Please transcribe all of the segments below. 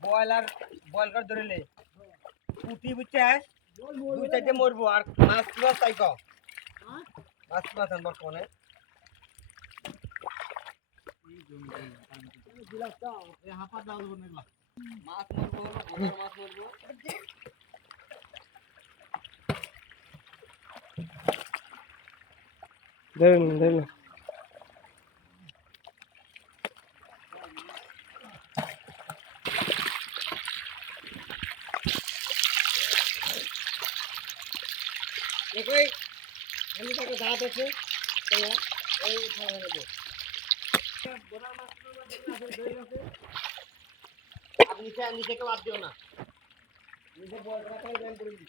Boiler boil করে ধরলে পুঁটি বুঝছাস? দুই চারটে মরবো আর মাছ মাছ তাই কো মাছ মাছ আনবার দেবো মাছ মরবো মাছ ধরুন ধরুন দাঁত আছে নিচে নিচে কেউ বাদ দিও না। নিচে বড় করা ব্যায়াম করে দিই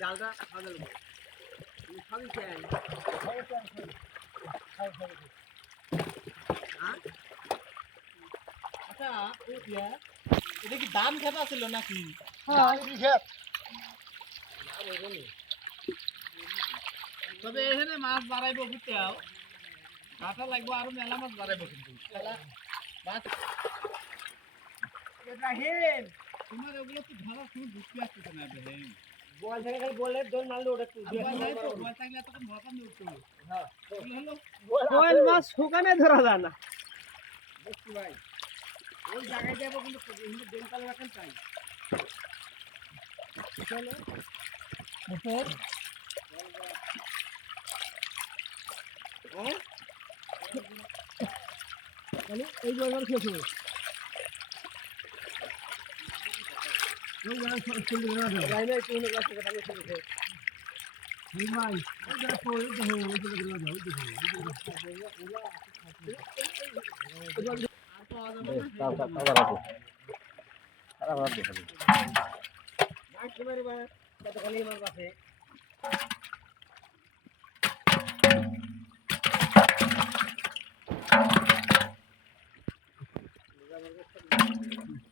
জালটা খাওয়া সবই চাই আচ্ছা এটা কি দাম খেতে ছিল নাকি? তবে এখানে মাছ বাড়াইবো বুঝতে আও কাটা লাগবো আরও মেলা মাছ বাড়াইবো কিন্তু। তোমার ওগুলো তো ধরার কোনো বুদ্ধি আসতেছে না ইব্রাহিম বল থেকে খালি বলে দোল মারলে ওটা বল থাকলে এতক্ষণ ভয় পান হ্যাঁ হলো। মাছ শুকানে ধরা যায় না। দেখছি ভাই। ওই জায়গায় যাব কিন্তু কিন্তু বেল পালে রাখেন চলো মোটর হ্যাঁ তাহলে এই জায়গার শেষ হবে এই জায়গায় जबरदस्त